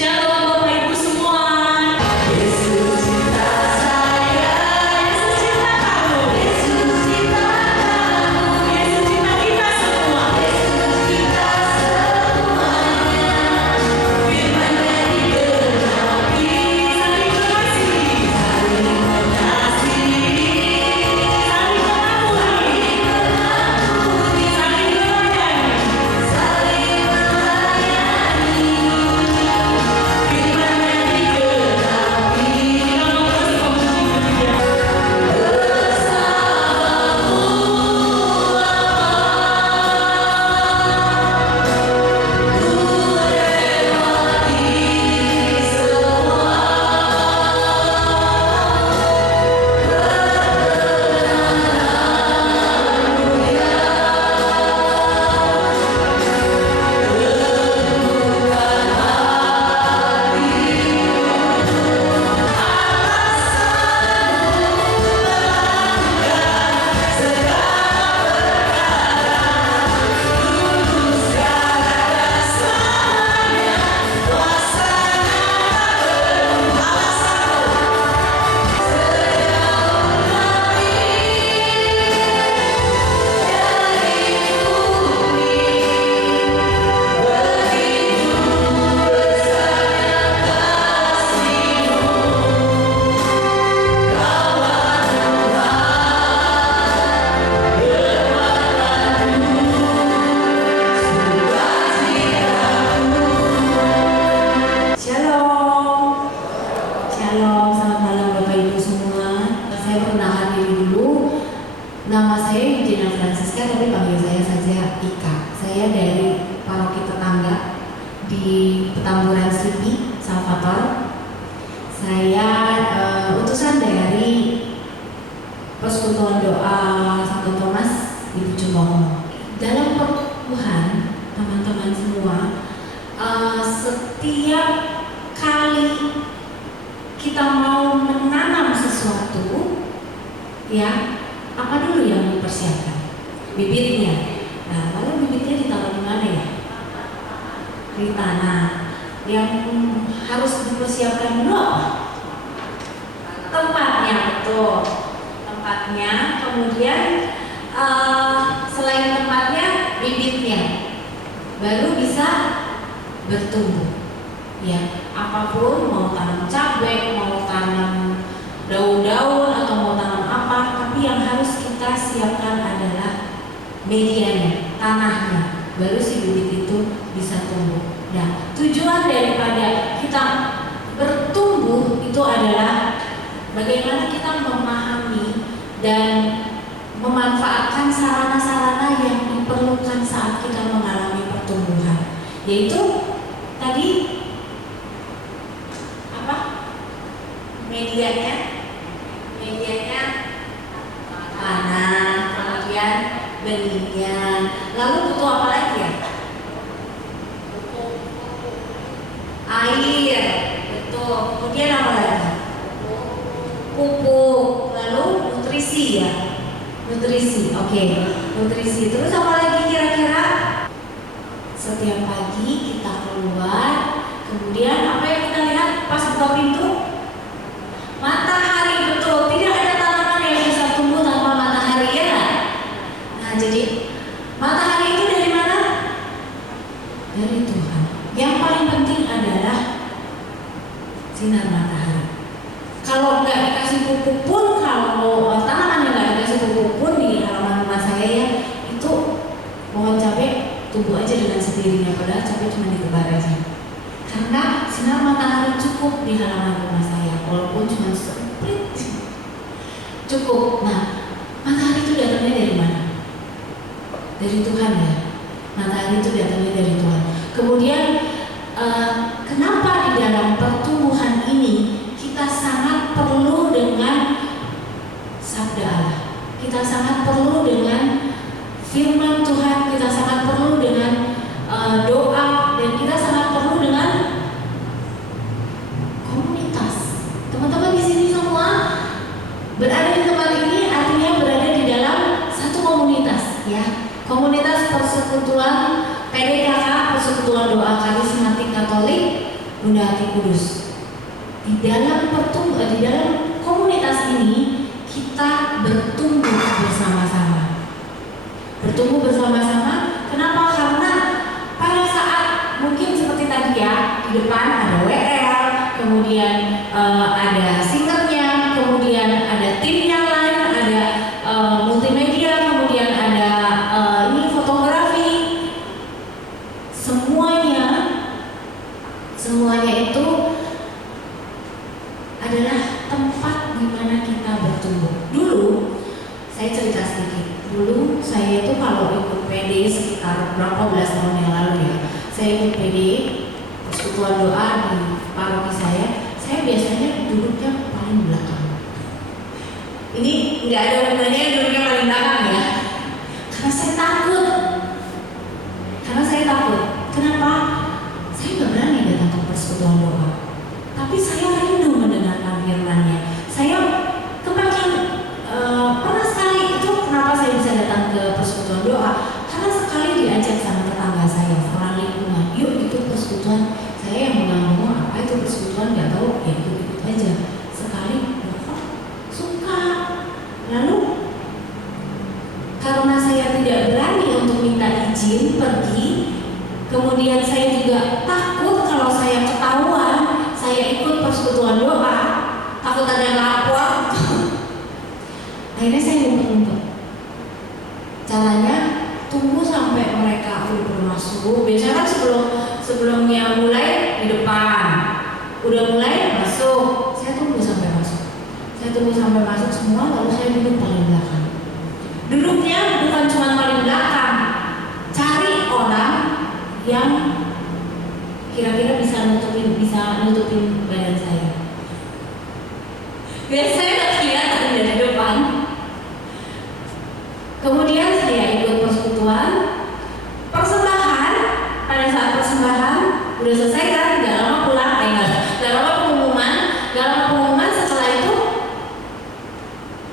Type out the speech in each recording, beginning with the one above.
Shalom Bapak Ibu semua. Yesus cinta saya, Yesus cinta kamu, Yesus cinta kamu, Yesus cinta kita semua, Yesus cinta semuanya. Firman-Nya digenapi, saling mengasihi, saling mengasihi, saling mengampuni, saling melayani, saling melayani. Firman-Nya digenapi, nama kasih pemuji dia. Bersamamu ku lewati semua Shalom. Shalom, selamat malam Bapak Ibu semua. Saya perkenalkan diri dulu. Nama saya Eugenia Francisca, tapi panggil saya saja Ika. Saya dari paroki tetangga di Petamburan Slipi, Salvator. Saya utusan dari Persekutuan Doa Santo Thomas di Pucungomo. Dalam perkuhan teman-teman semua, setiap kali kita mau menanam sesuatu, ya, apa dulu yang dipersiapkan? Bibitnya. Nah, lalu bibitnya ditaruh di mana ya? Di tanah. Yang harus dipersiapkan dulu apa? Tempatnya, betul. Tempatnya, kemudian selain tempatnya, bibitnya, baru bisa bertumbuh. Ya, apapun, mau tanam cabai, mau tanam daun-daun atau mau tanam apa, tapi yang harus kita siapkan adalah medianya, tanahnya, baru si bibit itu bisa tumbuh. Nah, tujuan daripada kita bertumbuh itu adalah bagaimana kita memahami dan memanfaatkan sarana-sarana yang diperlukan saat kita mengalami pertumbuhan, yaitu tadi medianya tanah, kemudian benihnya, lalu butuh apa lagi ya? Air, betul. Kemudian apa lagi? Pupuk, lalu nutrisi ya, nutrisi. Oke. Nutrisi. Terus apa lagi kira-kira? Setiap pagi kita keluar, kemudian apa yang kita lihat pas buka pintu? Matahari, betul. Tidak ada tanaman yang bisa tumbuh tanpa matahari, ya. Nah, jadi matahari itu dari mana? Dari Tuhan. Yang paling penting adalah sinar matahari. Kalau nggak dikasih pupuk pun, kalau tanaman yang nggak dikasih pupuk pun di halaman rumah saya ya, itu pohon cabai tumbuh aja dengan sendirinya, padahal cabai cuma ditebar aja. Karena sinar matahari cukup di halaman rumah saya, walaupun cuma sempit cukup. Nah, matahari itu datangnya dari mana? Dari Tuhan ya. Matahari itu datangnya dari Tuhan. Kemudian kenapa di dalam pertumbuhan ini kita sangat perlu dengan sabda Allah, kita sangat perlu dengan firman Tuhan, kita sangat perlu dengan doa, dan kita sangat perlu dengan komunitas. Teman-teman di sini semua berada di tempat ini artinya berada di dalam satu komunitas, ya. Komunitas Persekutuan PDKK, Persekutuan Doa Karismatik Katolik Bunda Hati Kudus. Di dalam komunitas ini kita bertumbuh bersama-sama. Bertumbuh bersama-sama. Kenapa? Karena pada saat mungkin seperti tadi ya, di depan ada WL, kemudian ada singernya, kemudian ada tim yang lain, ada multimedia, kemudian ada ini fotografi. Semuanya itu adalah tempat di mana kita bertumbuh. Dulu saya cerita sedikit. Dulu saya itu kalau ikut PD sekitar berapa belas tahun yang lalu ya, saya ikut PD persekutuan doa di paroki saya biasanya duduknya paling belakang. Ini nggak ada hubungannya duduknya paling belakang ya, karena saya takut. Kenapa? Saya nggak berani datang ke persekutuan doa, tapi saya rindu mendengarkan firman-Nya. Saya pernah sekali itu kenapa saya bisa datang ke persekutuan doa, karena sekali diajak sama tetangga saya, orang lingkungan, yuk ikut persekutuan. Saya yang mengambil apa itu persekutuan, nggak tahu, ya ikut aja. Sekali kok suka. Lalu karena saya tidak berani untuk minta izin pergi, kemudian saya juga takut kalau saya ketahuan saya ikut persekutuan doa, takut ada lapor. Akhirnya saya ngumpet-ngumpet. Caranya tunggu sampai mereka udah masuk. Biasanya kan sebelumnya mulai di depan, udah mulai masuk, saya tunggu sampai masuk semua, lalu saya duduk paling belakang. Duduknya bukan cuma paling belakang, cari orang yang kira-kira bisa nutupin badan saya. Biar saya nggak kelihatan dari depan. Kemudian saya ikut persekutuan, persembahan. Pada saat persembahan udah selesai kan, nggak lama pulang, nggak lama pengumuman. Setelah itu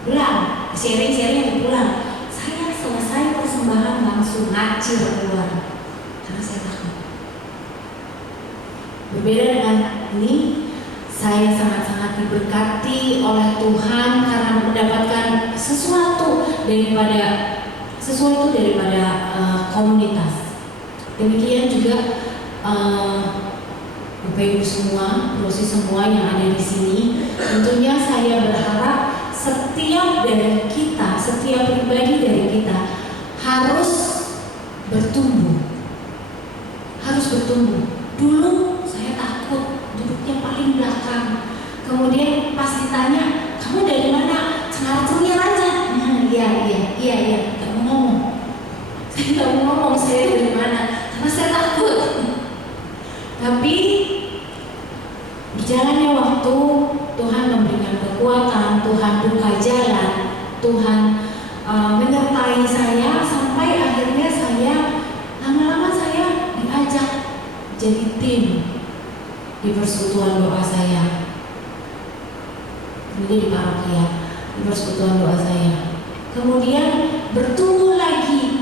pulang, sharing pulang. Saya selesai persembahan langsung ngacir keluar karena saya takut. Berbeda dengan ini, saya sangat-sangat diberkati oleh Tuhan karena mendapatkan sesuatu daripada komunitas. Demikian juga Bapak Ibu semua, dosis semua yang ada di sini. Tentunya saya berharap setiap pribadi dari kita harus bertumbuh. Dulu saya takut, duduknya paling belakang. Kemudian pas ditanya, kamu dari mana? Cengar-cengir aja. Iya, nggak mau ngomong. Saya dari mana, karena saya takut. Tapi berjalannya waktu, Tuhan memberikan kekuatan, Tuhan buka jalan, Tuhan menyertai saya sampai akhirnya lama-lama saya diajak jadi tim di persekutuan doa saya. Ini di paroki ya, di persekutuan doa saya. Kemudian bertumbuh lagi dan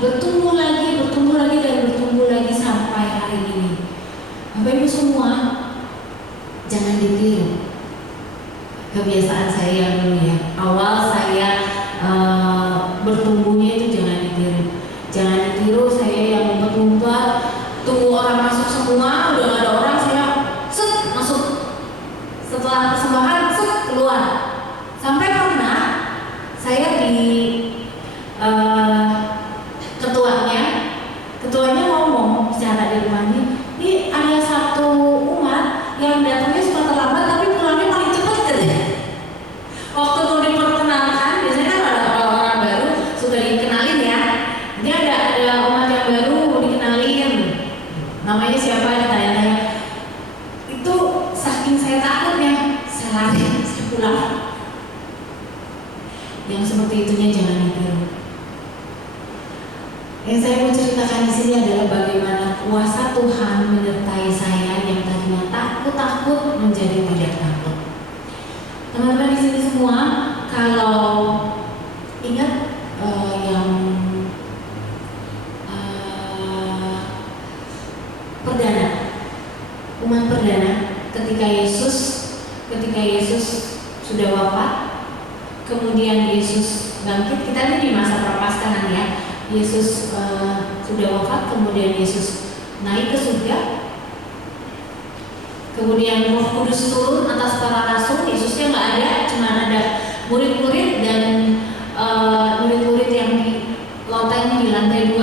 bertumbuh lagi sampai hari ini. Bapak Ibu semua, jangan ditiru kebiasaan saya yang dulu ya. Awal saya bertumbuhnya itu jangan ditiru. Saya yang ngumpet-ngumpet, tunggu orang masuk semua, udah gak ada orang, saya masuk. Setelah persembahan keluar. Sampai pernah saya di ketuanya ngomong secara di rumah ini ada satu umat yang datangnya suka terlambat tapi pulangnya paling cepat katanya. Waktu mau diperkenalkan, biasanya kan ada orang baru sudah dikenalin ya. Ini ada umat yang baru mau dikenalin, namanya siapa, ditanya-tanya. Itu saking saya takutnya, saya lari, saya pulang. Yang seperti itunya jangan ditiru. Yang saya mau ceritakan di sini adalah bagaimana kuasa Tuhan menyertai saya yang tadinya takut menjadi tidak takut. Teman-teman di sini semua, kalau ingat yang umat perdana, ketika Yesus sudah wafat, kemudian Yesus bangkit. Kita ini di masa prapaskah ya. Yesus sudah wafat, kemudian Yesus naik ke surga. Kemudian Roh Kudus turun atas para rasul. Yesusnya nggak ada, cuma ada murid-murid dan murid-murid yang di loteng di lantai 2.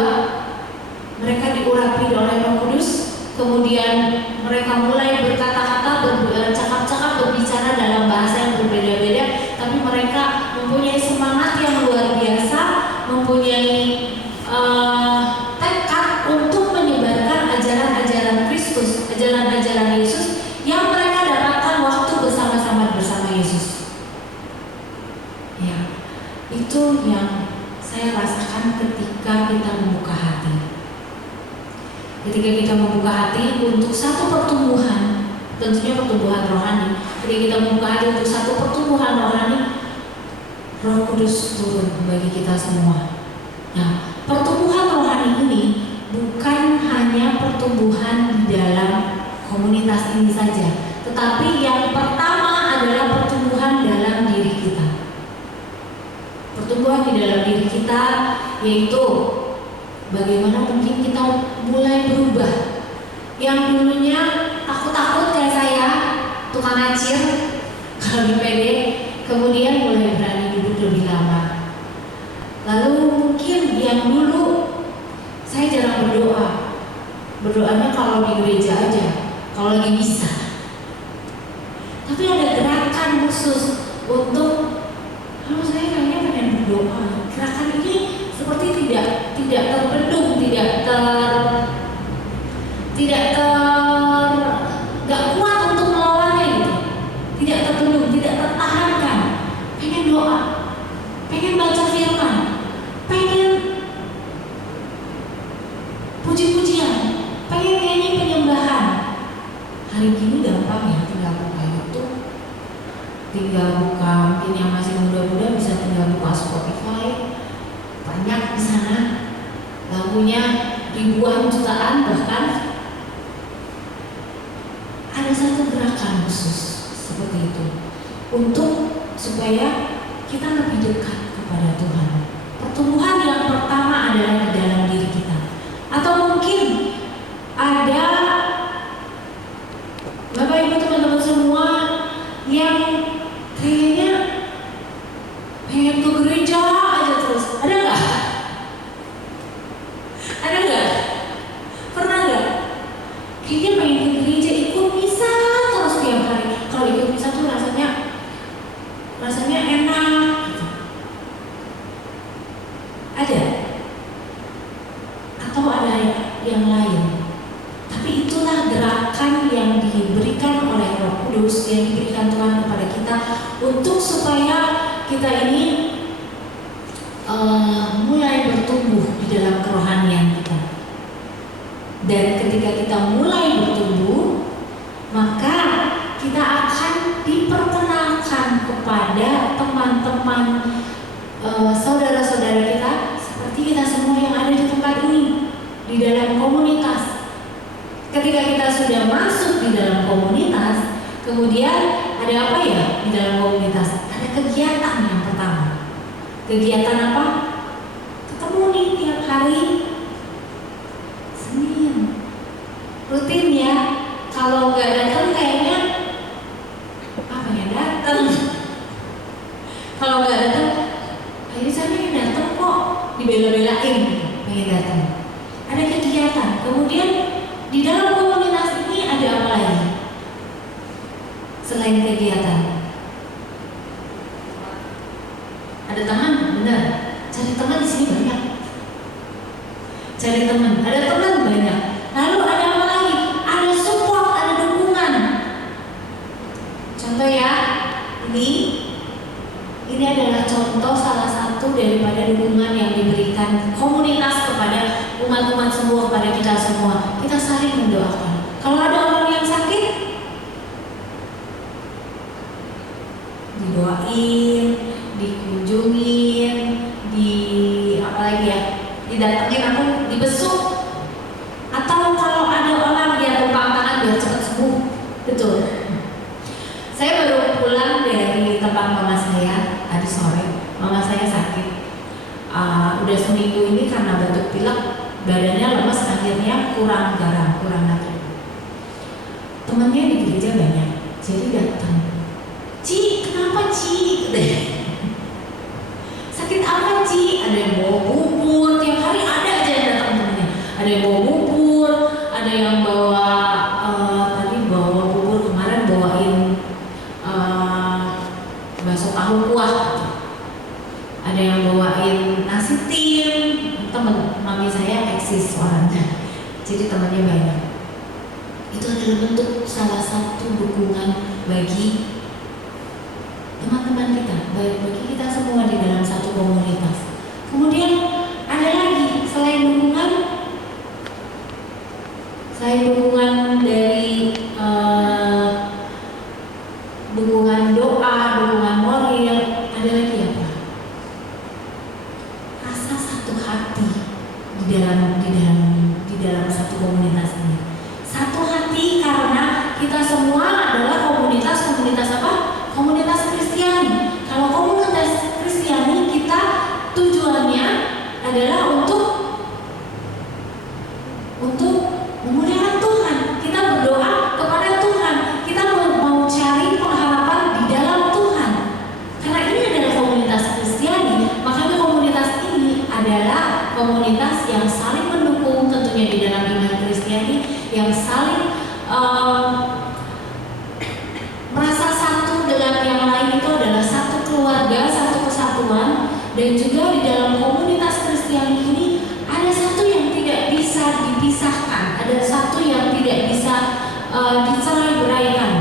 Mereka diurapi oleh Roh Kudus. Kemudian mereka mulai berkata-kata, bercakap-cakap, berbicara dalam bahasa yang berbeda-beda, tapi mereka mempunyai semangat yang luar biasa, mempunyai tekad untuk menyebarkan ajaran-ajaran Kristus, ajaran-ajaran Yesus yang mereka dapatkan waktu bersama-sama bersama Yesus. Ya, itu yang saya rasakan ketika kita membuka hati. Ketika kita membuka hati untuk satu pertumbuhan, tentunya pertumbuhan rohani. Ketika kita membuka hati untuk satu pertumbuhan rohani, Roh Kudus turun bagi kita semua. Nah, pertumbuhan rohani ini bukan hanya pertumbuhan di dalam komunitas ini saja, tetapi yang pertama adalah pertumbuhan dalam diri kita. Pertumbuhan di dalam diri kita yaitu bagaimana mungkin kita mulai berubah. Yang dulunya takut-takut kayak saya, tukang acir kalau di PD, kemudian mulai berani duduk lebih lama. Lalu mungkin yang dulu saya jarang berdoa, berdoanya kalau di gereja aja, kalau lagi bisa. Tapi ada gerakan khusus untuk, kalau saya kayaknya pengen berdoa. Gerakan ini seperti tidak terbendung, nggak kuat untuk melawannya gitu. Tidak terbendung, tidak tertahankan. Pengen doa, pengen baca firman, pengen puji-pujian, pengen nyanyi penyembahan. Hari ini gampang ya, tinggal buka YouTube, tinggal buka, mungkin yang masih muda-muda bisa tinggal buka Spotify, banyak di sana, lagunya ribuan jutaan bahkan. Ada satu gerakan khusus seperti itu untuk supaya kita lebih dekat kepada Tuhan. Pertumbuhan yang pertama adalah di dalam diri kita. Atau mungkin ada Bapak Ibu teman-teman semua yang kayaknya pengen ke gereja aja terus. Ada nggak? Ada nggak? Pernah nggak? Kayaknya pengen ke gereja, ikut misa terus tiap hari. Kalau ikut misa tuh rasanya enak gitu. Ada? Atau ada yang lain? Tapi itulah gerakan yang diberikan oleh Roh Kudus, yang diberikan Tuhan kepada kita untuk supaya kita ini mulai bertumbuh di dalam kerohanian kita. Dan ketika kita mulai bertumbuh, maka kita akan diperkenalkan kepada teman-teman, saudara-saudara kita, seperti kita semua yang ada di tempat ini, di dalam komunitas. Ketika kita sudah masuk di dalam komunitas, kemudian ada apa ya di dalam komunitas? Ada kegiatan yang pertama. Kegiatan apa? Ketemu nih tiap hari Senin, rutin ya. Kalau nggak datang kayaknya apa ya datang. Kalau nggak datang, kayaknya saya pengen datang kok, dibela-belain, pengen datang. Ada kegiatan. Kemudian di dalam komunitas ini ada apa lagi selain kegiatan? Ada teman, benar. Cari teman di sini banyak. Cari teman, ada teman banyak. Lalu ada apa lagi? Ada support, ada dukungan. Contoh ya, ini adalah contoh salah satu daripada dukungan yang diberikan komunitas kepada umat-umat semua, kepada kita semua. Kita saling mendoakan. Kalau ada orang yang sakit, didoain, dikunjungin, apalagi ya, didatengin atau dibesuk. Atau kalau ada orang dia tumpang tangan biar cepat sembuh, betul, badannya lemas, akhirnya kurang garam, kurang natrium. Temannya di gereja banyak, jadi datang. Ci, kenapa Ci? Sakit apa Ci? Ada yang bawa bubur, tiap hari ada aja yang datang temennya. Ada yang bawa bubur, ada yang bawa tadi bawa bubur, kemarin bawain bakso tahu kuah. Ada yang bawain nasi tim. Teman mami saya eksis orangnya, jadi temannya banyak. Itu adalah bentuk salah satu dukungan bagi teman-teman kita, bagi kita semua di dalam satu komunitas. Kemudian ada lagi selain dukungan dari dukungan doa, dukungan moral, ada lagi apa? Rasa satu hati di dalam satu komunitas ini. Satu hati karena kita semua adalah komunitas apa? Komunitas Kristiani. Kalau komunitas Kristiani, kita tujuannya adalah untuk memuliakan Tuhan. Kita berdoa kepada Tuhan. Kita mau cari pengharapan di dalam Tuhan. Karena ini adalah komunitas Kristiani, makanya komunitas ini adalah komunitas yang saling mendukung tentunya di dalam iman Kristiani, yang saling merasa satu dengan yang lain. Itu adalah satu keluarga, satu kesatuan. Dan juga di dalam komunitas Kristiani ini ada satu yang tidak bisa dipisahkan, ada satu yang tidak bisa dicerai-beraikan.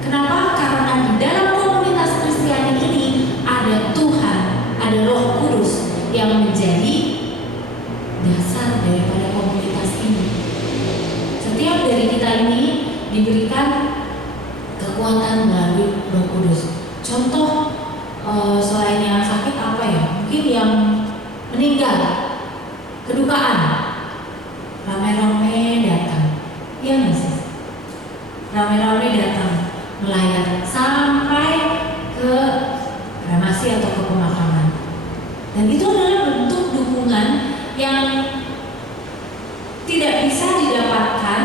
Kenapa? Karena di dalam komunitas Kristiani ini ada Tuhan, ada Roh Kudus yang menjadi dasar daripada komunitas ini. Setiap dari kita ini diberikan kekuatan melalui Roh Kudus. Contoh selain yang sakit apa ya? Mungkin yang meninggal, kedukaan, rame-rame datang. Iya nggak sih? Rame-rame datang melayat sampai ke kremasi atau ke pemakaman. Dan itu adalah bentuk dukungan yang tidak bisa didapatkan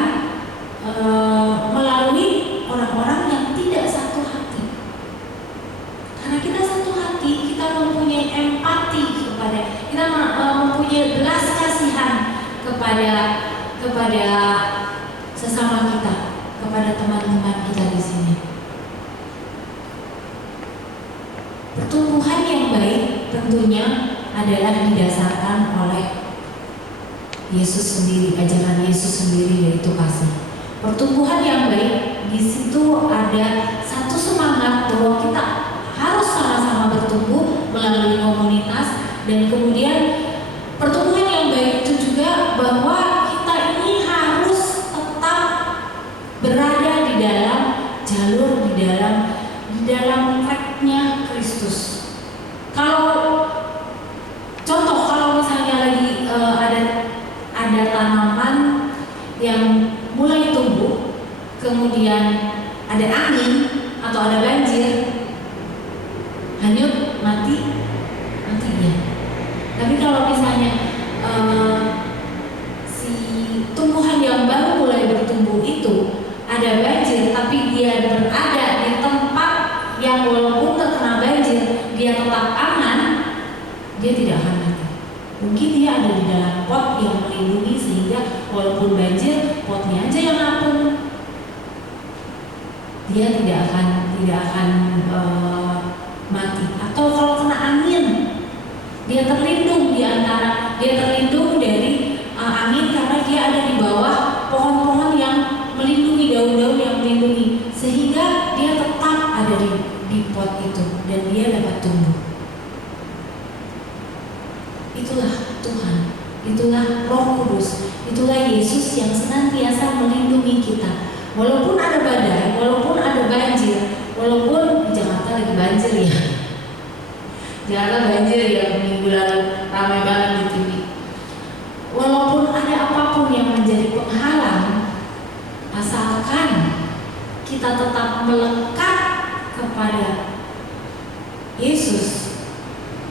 melalui orang-orang yang tidak satu hati. Karena kita satu hati, kita mempunyai empati kepada, kita mempunyai belas kasihan kepada sesama kita, kepada teman-teman kita di sini. Pertumbuhan yang baik tentunya adalah didasarkan oleh Yesus sendiri, ajaran Yesus sendiri, yaitu kasih. Pertumbuhan yang baik di situ ada satu semangat bahwa kita harus sama-sama bertumbuh melalui komunitas, dan kemudian pertumbuhan yang baik itu juga bahwa kita ini harus tetap berada di dalam jalur, di dalam tracknya Kristus. Kalau misalnya lagi ada tanaman yang mulai tumbuh, kemudian ada angin atau ada banjir, hanyut, matinya. Tapi kalau misalnya si tumbuhan yang baru mulai bertumbuh itu ada banjir, tapi dia berada di tempat yang walaupun terkena banjir dia tetap aman, dia tidak akan mati. Mungkin dia ada di dalam pot yang melindungi sehingga walaupun banjir, potnya aja yang apung. Dia tidak akan mati. Atau kalau kena angin, dia terlindung dari angin karena dia ada di bawah pohon-pohon yang melindungi, daun-daun yang melindungi, sehingga dia tetap ada di pot itu dan dia dapat tumbuh. Itulah Tuhan, itulah Roh Kudus, itulah Yesus yang senantiasa melindungi kita. Walaupun ada badai, walaupun ada banjir, walaupun di Jakarta lagi banjir ya. Jakarta banjir ya, minggu lalu ramai banget di TV. Walaupun ada apapun yang menjadi penghalang, asalkan kita tetap melekat kepada Yesus,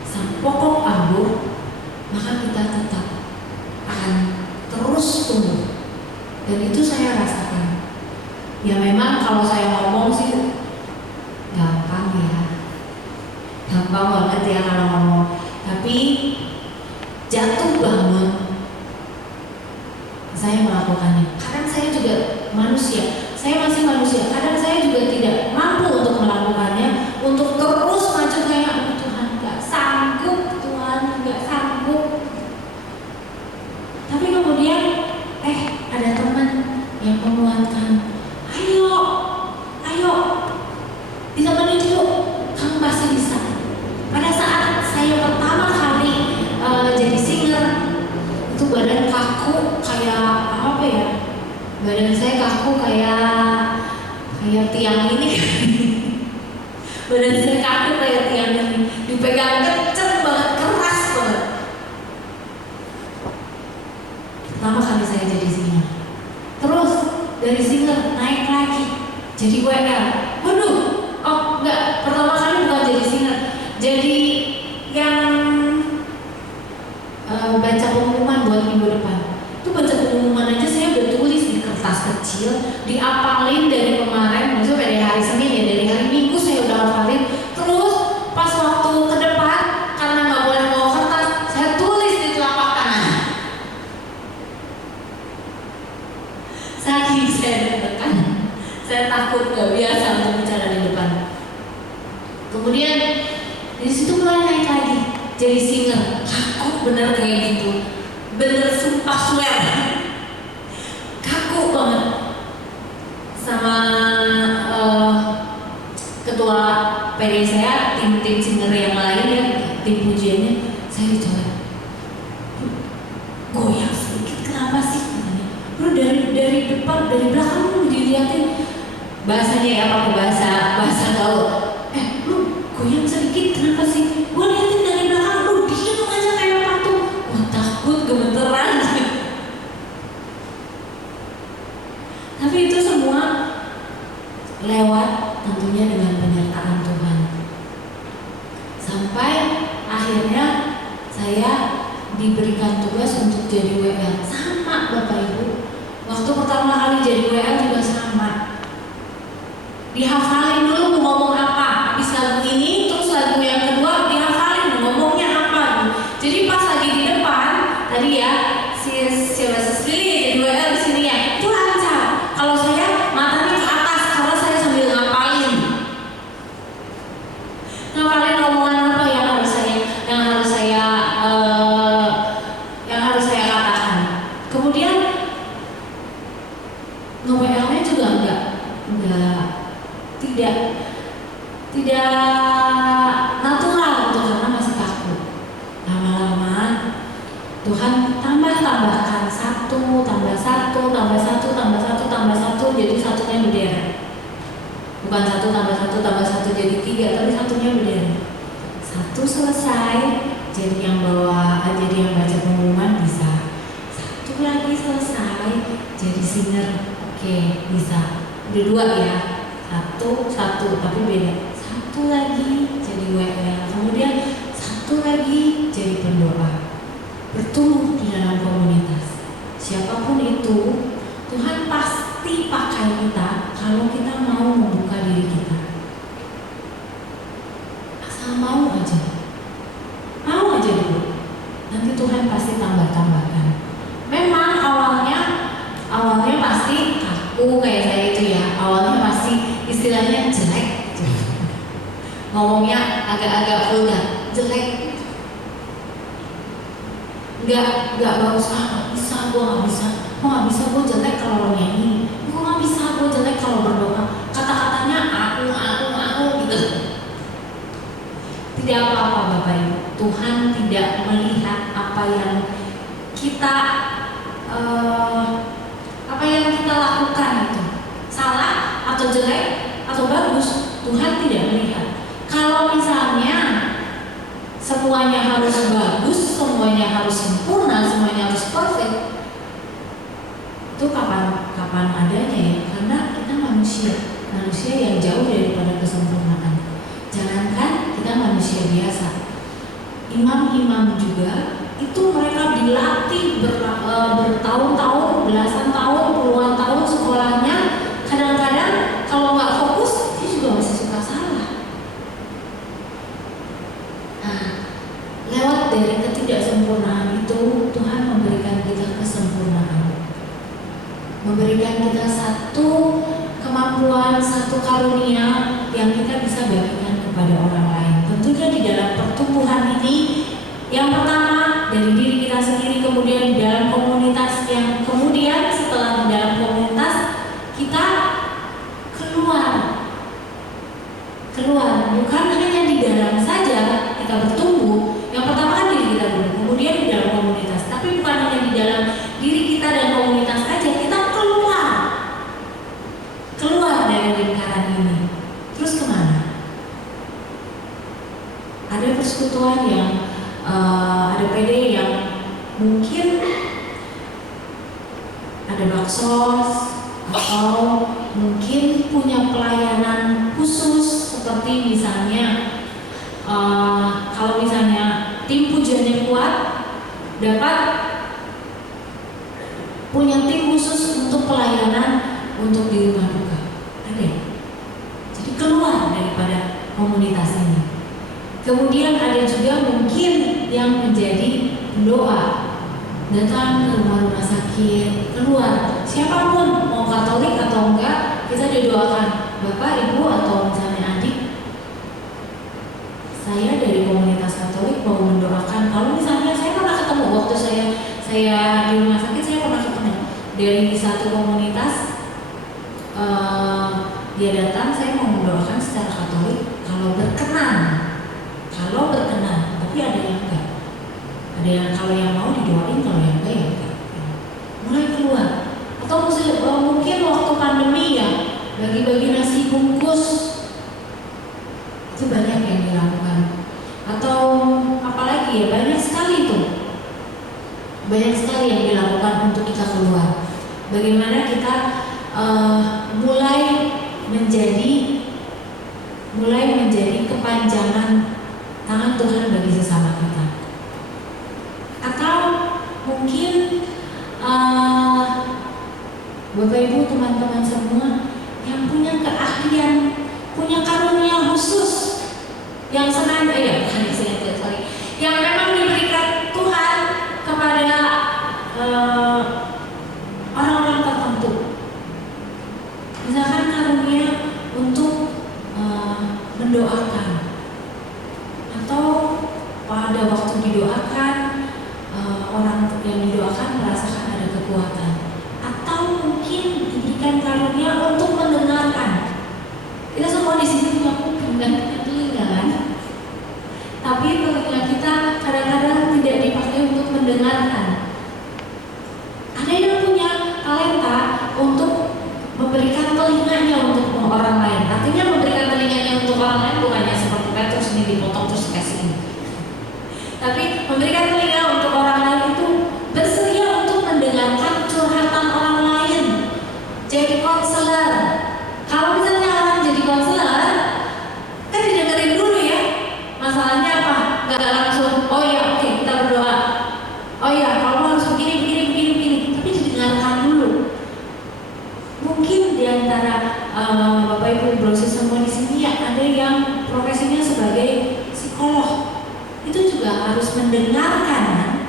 sang pokok anggur, maka kita tetap akan saya rasakan. Ya memang kalau saya ngomong sih gampang ya, gampang banget ya kalau ngomong. Tapi jatuh bangun saya melakukannya. Kadang saya juga manusia, saya masih manusia. Kadang saya juga tidak mampu untuk melakukannya, untuk terus maju kayak Tuhan nggak sanggup, Tuhan nggak sanggup. Tapi kemudian ada teman yang menguatkan, ayo, ayo, ditemenin dulu, kamu pasti bisa. Pada saat saya pertama kali jadi singer, itu badan kaku kayak apa ya? Badan saya kaku kayak tiang ini. Badan saya kaku kayak tiang ini, dipegang kenceng banget, keras banget. Pertama kali saya jadi singer. Terus dari singer naik lagi jadi WL. Waduh, enggak, pertama kali bukan jadi singer, jadi yang baca pengumuman buat minggu depan. Itu baca pengumuman aja saya udah tulis di kertas kecil, diapalin dari kemarin, maksudnya dari hari Senin ya, dari hari Minggu saya udah hafalin. Terus pas waktu ke depan karena nggak boleh bawa kertas, saya tulis di telapak kanan. Saking saya deg-degan, saya takut nggak biasa untuk bicara di depan. Kemudian di situ mulai naik lagi jadi singer. Kaku bener kayak gitu, bener sumpah swear, kaku banget. Sama ketua PD saya, tim singer yang lain ya, tim pujiannya, saya dicoba goyang sedikit, kenapa sih? Lu dari depan, dari belakang lu dilihatin, bahasanya ya pakai bahasa gaul. Lu goyang sedikit, kenapa sih? Gua liatin dari belakang, lu diem aja kayak patung. Gua takut gemeteran. Tapi itu semua lewat tentunya dengan penyertaan Tuhan. Sampai akhirnya saya diberikan tugas untuk jadi WL. Sama Bapak Ibu, waktu pertama kali jadi WL juga sama. Dihafalin dulu mau ngomong apa, habis lagu ini terus lagu yang kedua dihafalin ngomongnya apa. Jadi pas lagi di depan tadi ya si Lili jadi WL di sini ya, itu lancar. Kalau saya matanya ke atas karena saya sambil ngapalin omongan apa yang harus saya katakan. Kemudian nge-WL-nya juga tidak natural gitu karena masih kaku. Lama-lama Tuhan tambahkan satu jadi satunya berderet. Bukan 1 tambah 1 jadi 3, tapi satunya berderet. 1 selesai jadi yang baca pengumuman bisa. 1 lagi selesai jadi singer, oke, bisa. Udah 2 ya, 1 tapi beda. 1 lagi jadi WL, kemudian 1 lagi jadi pendoa. Bertumbuh di dalam komunitas. Siapapun itu, Tuhan pasti pakai kita kalau kita mau membuka diri kita. Asal mau aja dulu. Nanti Tuhan pasti tambahkan. Memang awalnya pasti kaku kayak saya itu ya. Awalnya pasti istilahnya jelek. Ngomongnya agak-agak vulgar, jelek. Nggak bagus, nggak bisa, gue jelek kalau nyanyi, gue nggak bisa, gue jelek kalau berdoa, kata-katanya aku gitu. Tidak apa-apa Bapak Ibu, Tuhan tidak melihat apa yang kita lakukan itu salah atau jelek atau bagus. Tuhan tidak melihat. Kalau misalnya semuanya harus bagus, semuanya harus sempurna, semuanya harus perfect, itu kapan adanya ya? Karena kita manusia yang jauh daripada kesempurnaan. Jangankan kita manusia biasa, imam-imam juga itu mereka dilatih bertahun-tahun, belasan tahun, puluhan tahun karunia yang kita bisa bagikan kepada orang lain. Tentunya di dalam pertumbuhan ini, yang pertama dari diri kita sendiri, kemudian di dalam komunitas, yang kemudian setelah di dalam komunitas kita keluar, bukan hanya di dalam saja kita bertumbuh. Yang pertama kan diri kita dulu, kemudian di dalam komunitas. Tapi bukan hanya di dalam diri kita dan komunitas saja, kita keluar dari lingkaran ini. Terus kemana? Ada persekutuan yang ada PD yang mungkin ada baksos, atau mungkin punya pelayanan khusus, seperti misalnya kalau misalnya tim pujiannya kuat, dapat punya tim khusus untuk pelayanan untuk di rumah duka. Ada. Jadi keluar daripada komunitas ini. Kemudian ada juga mungkin yang menjadi pendoa, datang ke rumah-rumah sakit, keluar. Siapapun, mau Katolik atau enggak, kita didoakan. Bapak, Ibu, atau misalnya adik, saya dari komunitas Katolik mau mendoakan. Kalau misalnya saya pernah ketemu waktu saya di rumah sakit, saya pernah ketemu dari satu komunitas, dia datang, saya mau mendoakan secara Katolik kalau berkenan, tapi ada yang enggak. Ada yang kalau yang mau didoain, kalau yang enggak ya enggak. Mulai keluar. Atau mungkin waktu pandemi ya, bagi-bagi nasi bungkus, itu banyak yang dilakukan. Atau apalagi ya, banyak sekali yang dilakukan untuk kita keluar. Bagaimana kita mulai menjadi kepanjangan tangan Tuhan bagi sesama kita. Atau mungkin Bapak Ibu, teman-teman semua yang punya keahlian, punya karunia khusus, yang yang memang diberikan Tuhan kepada orang-orang tertentu. Misalkan karunia untuk mendoakan, atau pada waktu didoakan orang yang didoakan merasakan ada kekuatan, atau mungkin diberikan karunia untuk mendengarkan. Kita semua di sini punya kuping dan punya telinga kan? Tapi telinga kita kadang-kadang tidak dipakai untuk mendengarkan. Ada yang punya talenta untuk memberikan telinganya untuk orang lain. Artinya memberikan telinganya untuk orang lain bukannya seperti Petrus ini dipotong terus kasih ini. Tapi memberikan telinga untuk orang lain itu bersedia untuk mendengarkan curhatan orang lain. Jadi konselor. Kalau misalnya orang jadi konselor, kan didengerin dulu ya. Masalahnya apa? Gak langsung, oh ya oke, kita berdoa. Oh ya, kalau harus begini. Tapi didengarkan dulu. Mungkin diantara Bapak Ibu Brosis semua di sini ya, ada yang profesinya sebagai psikolog. Itu juga harus mendengarkan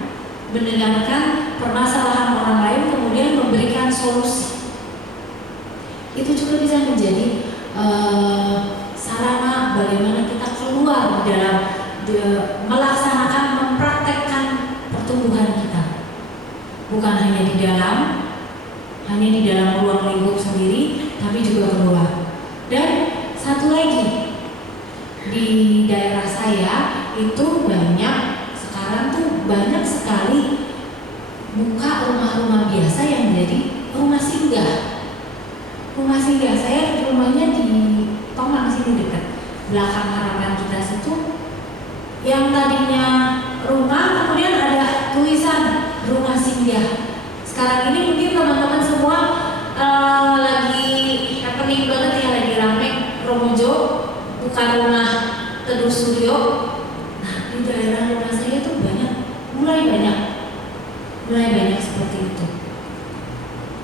permasalahan orang lain, kemudian memberikan solusi. Itu juga bisa menjadi sarana bagaimana kita keluar dalam melaksanakan, mempraktekkan pertumbuhan kita. Bukan hanya di dalam ruang lingkup sendiri, tapi juga keluar. Dan satu lagi, di daerah saya itu banyak sekali buka rumah-rumah biasa yang menjadi rumah singgah. Rumah singgah, saya rumahnya di Tomang sini dekat belakang harapan kita situ. Yang tadinya rumah, kemudian ada tulisan rumah singgah. Sekarang ini mungkin teman-teman semua lagi happening banget ya, lagi rame Romojo buka rumah Teduh Suryo. Nah, di daerah rumah saya tuh mulai banyak seperti itu.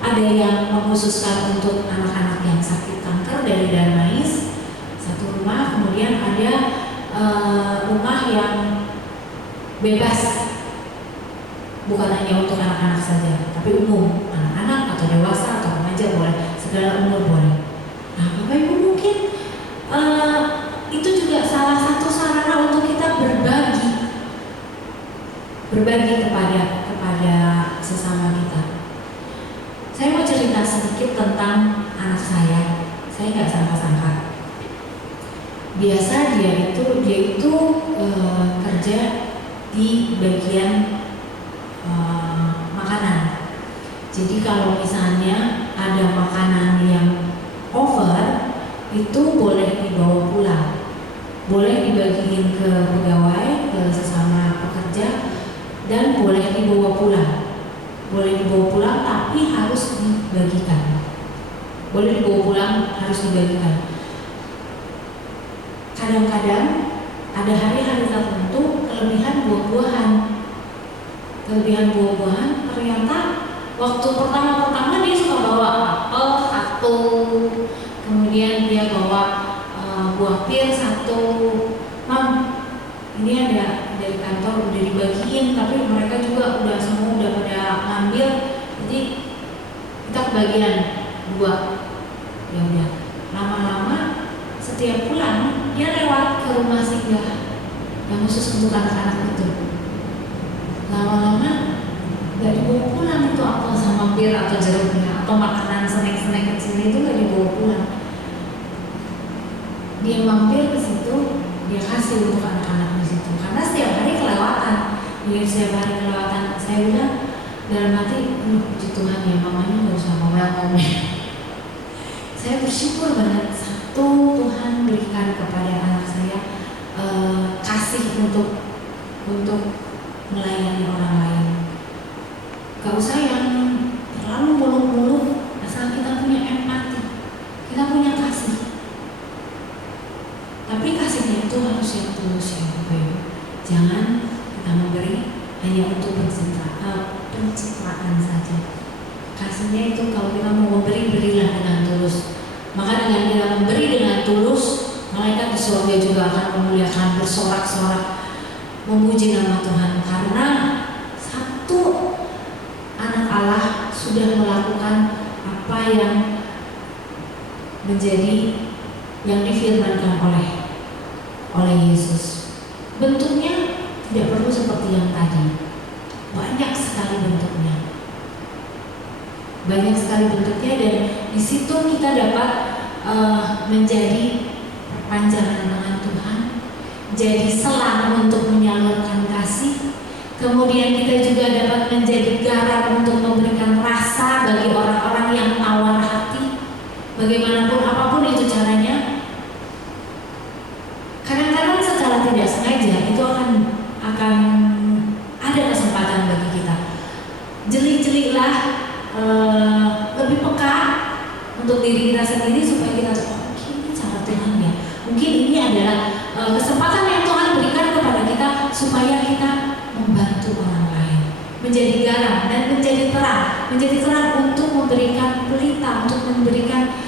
Ada yang mengkhususkan untuk anak-anak yang sakit kanker dari Darmais, satu rumah. Kemudian ada rumah yang bebas, bukan hanya untuk anak-anak saja, tapi umum, anak-anak atau dewasa atau remaja boleh, segala umur boleh. Nah, Bapak Ibu mungkin Itu juga salah satu sarana untuk kita berbagi kepada sesama kita. Saya mau cerita sedikit tentang anak saya. Saya nggak sangka-sangka. Biasa dia itu kerja di bagian makanan. Jadi kalau misalnya ada makanan yang over, itu boleh dibawa pulang, boleh dibagiin ke pegawai, ke sesama pekerja, dan boleh dibawa pulang. Boleh dibawa pulang tapi harus dibagikan. Boleh dibawa pulang, harus dibagikan. Kadang-kadang ada hari-hari tertentu kelebihan buah-buahan ternyata waktu pertama dia suka bawa apel satu, kemudian dia bawa buah pir satu. Mam, ini ada dari kantor udah dibagiin, tapi mereka juga semua udah pada ngambil, jadi kita kebagian 2. Ya udah, lama-lama setiap pulang dia lewat ke rumah singgah yang khusus untuk anak-anak itu. Lama-lama nggak dibawa pulang itu apel sama pir atau jeruknya atau makanan snack kecil itu nggak dibawa pulang. Dia mampir ke situ, dia kasih untuk anak-anak di situ. Karena setiap hari kelewatan. Saya bilang dalam hati, puji Tuhan ya, mamanya nggak usah ngomel-ngomel. Saya bersyukur banget, satu, Tuhan berikan kepada anak saya kasih untuk melayani orang lain. Gak usah yang terlalu muluk-muluk, asal kita punya empati, kita punya kasih. Tapi kasihnya itu harus yang tulus ya Bapak Ibu. Jangan kita memberi hanya untuk pencitraan saja. Kasihnya itu kalau kita mau memberi, berilah dengan tulus. Maka dengan kita memberi dengan tulus, malaikat di surga juga akan memuliakan, bersorak-sorak memuji nama Tuhan. Karena satu anak Allah sudah melakukan apa yang menjadi yang difirmankan oleh Yesus. Bentuknya tidak perlu seperti yang tadi. Banyak sekali bentuknya. Dan di situ kita dapat menjadi perpanjangan tangan Tuhan, jadi selang untuk menyalurkan kasih. Kemudian kita juga dapat menjadi garam untuk memberikan rasa bagi orang-orang yang tawar hati. Bagaimanapun apapun itu caranya, kadang-kadang secara tidak sengaja itu akan ada kesempatan bagi kita. Jeli-jelilah, lebih peka untuk diri kita sendiri supaya kita mungkin ini cara Tuhan ya. Mungkin ini adalah kesempatan yang Tuhan berikan kepada kita supaya kita membantu orang lain, menjadi garam dan menjadi terang untuk memberikan pelita, untuk memberikan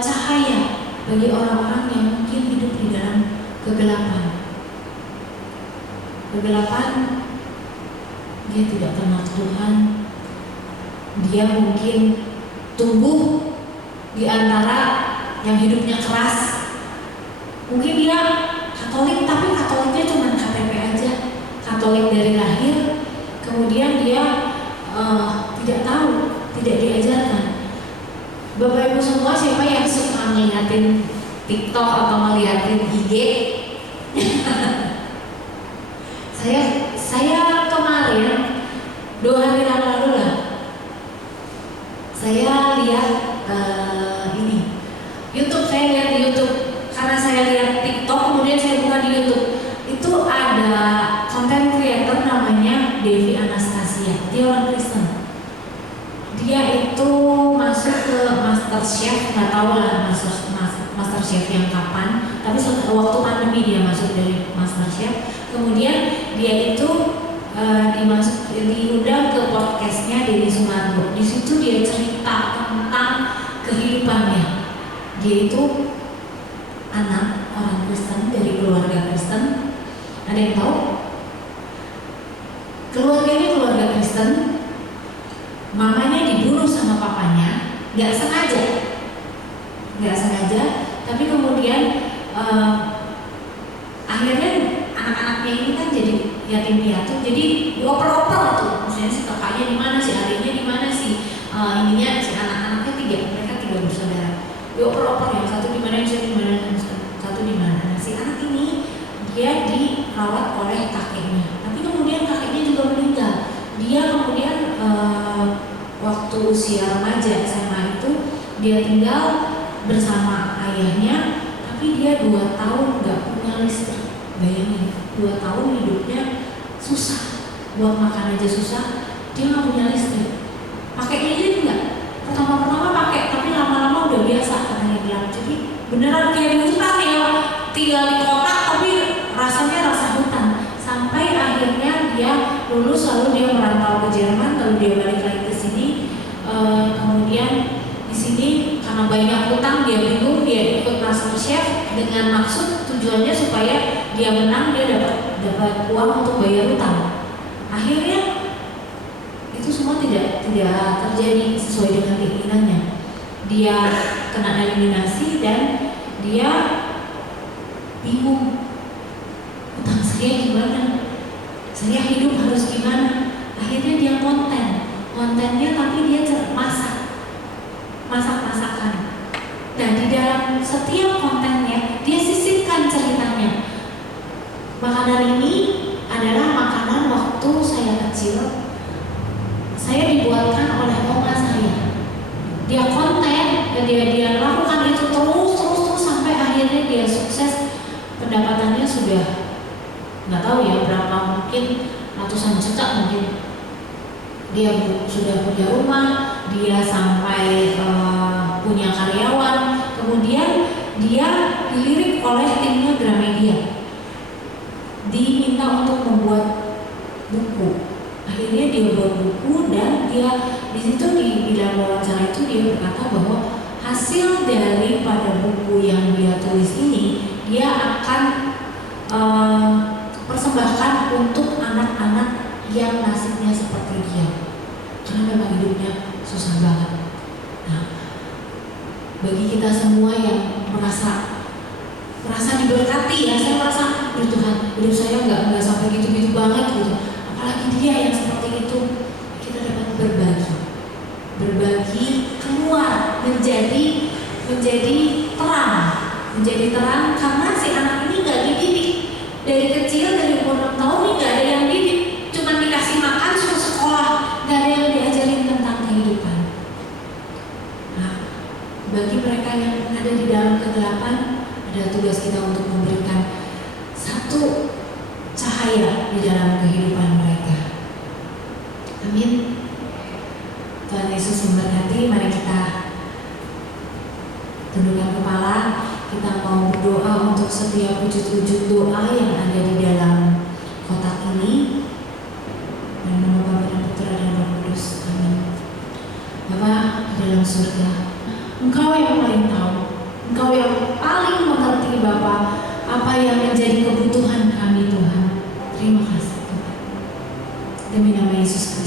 cahaya bagi orang-orang yang mungkin hidup di dalam kegelapan. Dia tidak kenal Tuhan. Dia mungkin tumbuh di antara yang hidupnya keras. Mungkin dia Katolik, tapi Katoliknya cuma KTP aja, Katolik dari lahir. Kemudian dia tidak tahu, tidak diajarkan. Bapak Ibu semua, siapa yang suka ngeliatin TikTok atau ngeliatin IG? Saya kemarin 2 hari lalu lah, saya lihat YouTube. Saya lihat di YouTube karena saya lihat TikTok, kemudian saya buka di YouTube. Itu ada content creator namanya Devi Anastasia. Dia orang Kristen. Dia itu masuk ke MasterChef, nggak tahu lah MasterChef yang kapan. Tapi waktu pandemi dia masuk dari MasterChef. Kemudian dia itu diundang ke podcastnya Deddy Sumargo. Di situ dia cerita tentang kehidupannya. Dia itu anak orang Kristen dari keluarga Kristen. Ada yang tahu? Keluarganya keluarga Kristen. Mamanya dibunuh sama papanya, nggak sengaja. Tapi kemudian dioper-oper, yang satu di mana, yang satu di mana. Nah, si anak ini dia dirawat oleh kakeknya, tapi kemudian kakeknya juga meninggal. Dia kemudian waktu usia remaja SMA itu dia tinggal bersama ayahnya, tapi dia 2 tahun nggak punya listrik. Bayangin, 2 tahun hidupnya susah, buat makan aja susah, dia nggak punya listrik. Pakai lilin nggak? Pertama-pertama pakai, tapi lama-lama udah biasa katanya bilang. Jadi beneran kayak di hutan ya, tinggal di kota tapi rasanya rasa hutan. Sampai akhirnya dia lulus, lalu dia merantau ke Jerman, lalu dia balik lagi ke sini. Kemudian di sini karena banyak hutang dia bingung, dia ikut MasterChef dengan maksud tujuannya supaya dia menang, dia dapat uang untuk bayar hutang. Akhirnya itu semua tidak terjadi sesuai dengan keinginannya. Dia kena eliminasi dan dia bingung, hutang saya gimana, saya hidup harus gimana. Akhirnya dia kontennya tapi dia masakan. Nah, di dalam setiap kontennya dia sisipkan ceritanya. Makanan ini adalah makanan waktu saya kecil, saya dibuatkan oleh oma saya. Dia konten, dia lakukan itu terus sampai akhirnya dia sukses. Pendapatannya sudah nggak tahu ya berapa, mungkin ratusan juta mungkin. Dia sudah punya rumah, dia sampai punya karyawan. Kemudian dia dilirik oleh timnya Gramedia, diminta untuk membuat buku. Akhirnya dia buat buku dan dia di situ di dalam wawancara itu dia berkata bahwa hasil daripada buku yang dia tulis ini dia akan persembahkan untuk anak-anak yang nasibnya seperti dia, karena memang hidupnya susah banget. Nah, bagi kita semua yang merasa diberkati ya, saya merasa Tuhan hidup saya nggak sampai gitu banget gitu. Apalagi dia yang seperti itu, kita dapat berbagi keluar menjadi terang karena si anak ini nggak dididik dari kecil, dari umur 6 tahun ini nggak ada yang didik, cuma dikasih makan suruh sekolah, nggak ada yang diajarin tentang kehidupan. Nah, bagi mereka yang ada di dalam kegelapan, ada tugas kita untuk memberikan satu cahaya di dalam kehidupan mereka. Amin. Tuhan Yesus memberkati. Mari kita tundukkan kepala. Kita mau berdoa untuk setiap wujud-wujud doa yang ada di dalam kotak ini. Dan nama Bapa dan Putra dan Roh Kudus. Amin. Bapa di dalam surga, Engkau yang paling tahu, Engkau yang paling mengerti Bapa apa yang menjadi kebutuhan kami Tuhan. Terima kasih Tuhan. Demi nama Yesus.